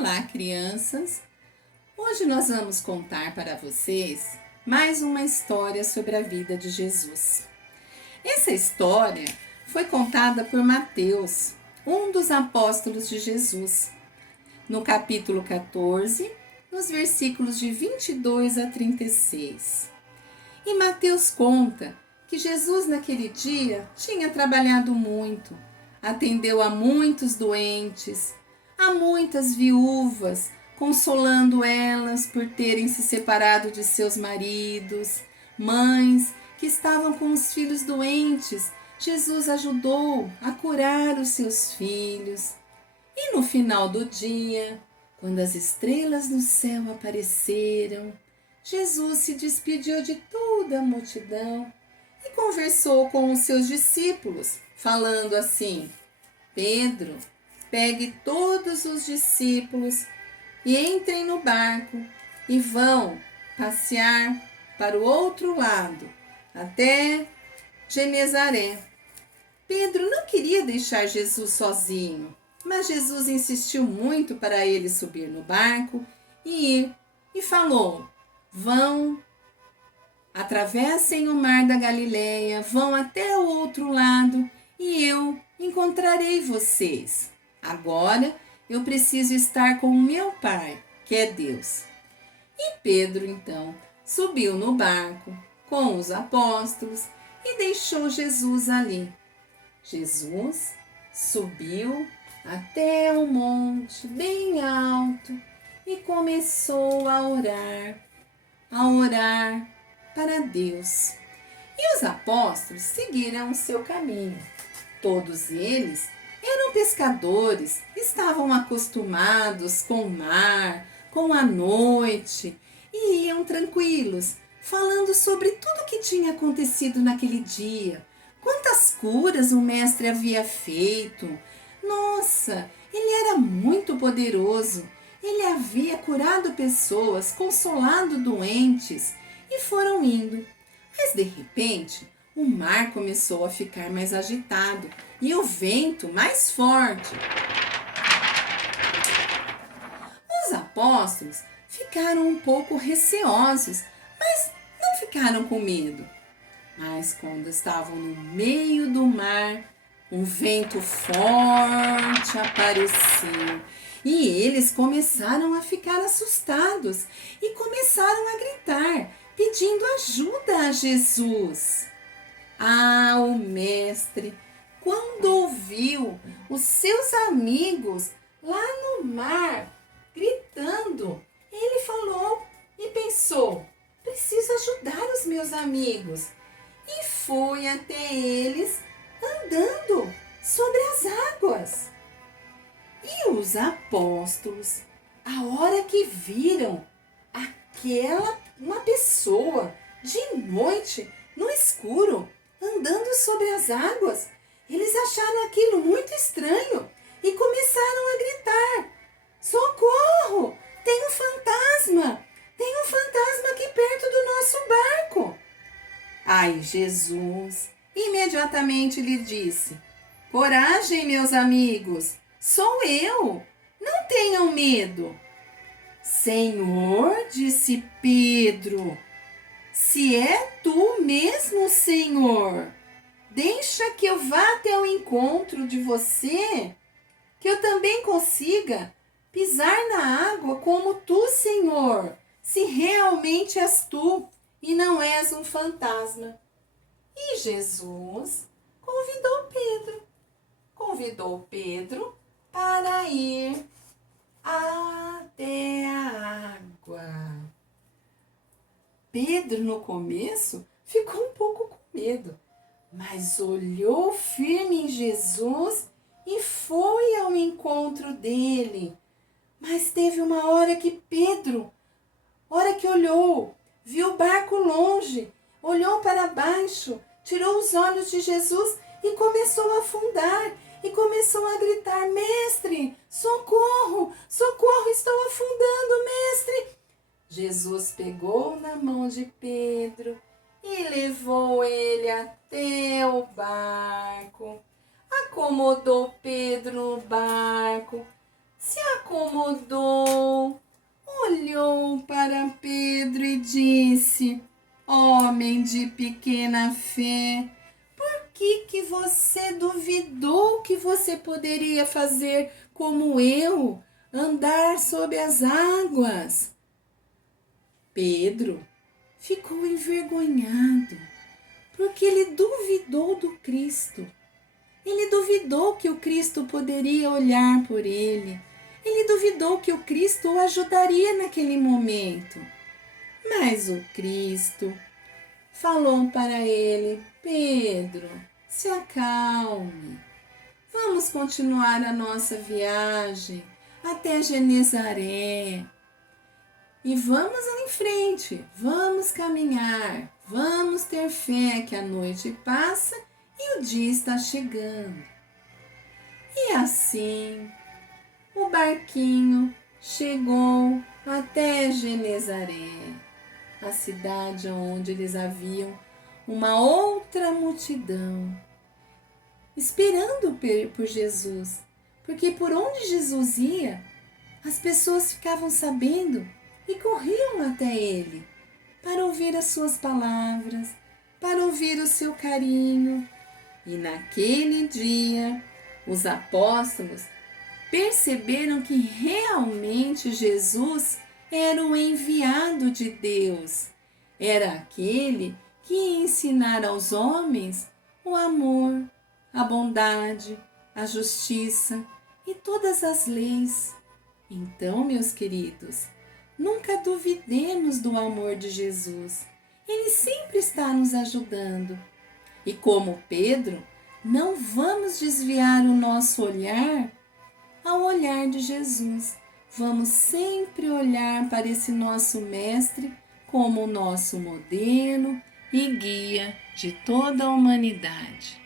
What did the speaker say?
Olá, crianças! Hoje nós vamos contar para vocês mais uma história sobre a vida de Jesus. Essa história foi contada por Mateus, um dos apóstolos de Jesus, no capítulo 14, nos versículos de 22 a 36. E Mateus conta que Jesus naquele dia tinha trabalhado muito, atendeu a muitos doentes, a muitas viúvas, consolando elas por terem se separado de seus maridos, mães que estavam com os filhos doentes. Jesus ajudou a curar os seus filhos. E no final do dia, quando as estrelas no céu apareceram, Jesus se despediu de toda a multidão e conversou com os seus discípulos, falando assim: Pedro, pegue todos os discípulos e entrem no barco e vão passear para o outro lado, até Genezaré. Pedro não queria deixar Jesus sozinho, mas Jesus insistiu muito para ele subir no barco e ir, e falou: vão, atravessem o mar da Galileia, vão até o outro lado e eu encontrarei vocês. Agora eu preciso estar com o meu Pai, que é Deus. E Pedro, então, subiu no barco com os apóstolos e deixou Jesus ali. Jesus subiu até um monte bem alto e começou a orar para Deus. E os apóstolos seguiram o seu caminho. Todos eles eram pescadores, estavam acostumados com o mar, com a noite, e iam tranquilos, falando sobre tudo o que tinha acontecido naquele dia. Quantas curas o mestre havia feito! Nossa, ele era muito poderoso. Ele havia curado pessoas, consolado doentes, e foram indo. Mas de repente, o mar começou a ficar mais agitado e o vento mais forte. Os apóstolos ficaram um pouco receosos, mas não ficaram com medo. Mas quando estavam no meio do mar, um vento forte apareceu e eles começaram a ficar assustados e começaram a gritar, pedindo ajuda a Jesus. O mestre, quando ouviu os seus amigos lá no mar gritando, ele falou e pensou: preciso ajudar os meus amigos. E foi até eles andando sobre as águas. E os apóstolos, a hora que viram uma pessoa de noite, no escuro, andando sobre as águas, eles acharam aquilo muito estranho e começaram a gritar: socorro! Tem um fantasma! Tem um fantasma aqui perto do nosso barco! Ai, Jesus imediatamente lhe disse: coragem, meus amigos, sou eu, não tenham medo. Senhor, disse Pedro, se é tu mesmo, Senhor, deixa que eu vá até o encontro de você, que eu também consiga pisar na água como tu, Senhor, se realmente és tu e não és um fantasma. E Jesus convidou Pedro para ir até a água. Pedro, no começo, ficou um pouco com medo, mas olhou firme em Jesus e foi ao encontro dele. Mas teve uma hora que Pedro, olhou, viu o barco longe, olhou para baixo, tirou os olhos de Jesus e começou a afundar. E começou a gritar: mestre, socorro, socorro, estou afundando, mestre. Jesus pegou na mão de Pedro e levou ele até o barco. Acomodou Pedro no barco, se acomodou, olhou para Pedro e disse: Homem de pequena fé, por que você duvidou que você poderia fazer como eu, andar sobre as águas? Pedro ficou envergonhado, porque ele duvidou do Cristo. Ele duvidou que o Cristo poderia olhar por ele. Ele duvidou que o Cristo o ajudaria naquele momento. Mas o Cristo falou para ele: Pedro, se acalme. Vamos continuar a nossa viagem até Genezaré. E vamos em frente, vamos caminhar, vamos ter fé que a noite passa e o dia está chegando. E assim, o barquinho chegou até Genezaré, a cidade onde eles haviam uma outra multidão, esperando por Jesus, porque por onde Jesus ia, as pessoas ficavam sabendo e corriam até ele para ouvir as suas palavras, para ouvir o seu carinho. E naquele dia, os apóstolos perceberam que realmente Jesus era o enviado de Deus. Era aquele que ia ensinar aos homens o amor, a bondade, a justiça e todas as leis. Então, meus queridos, nunca duvidemos do amor de Jesus. Ele sempre está nos ajudando. E como Pedro, não vamos desviar o nosso olhar ao olhar de Jesus. Vamos sempre olhar para esse nosso Mestre como o nosso modelo e guia de toda a humanidade.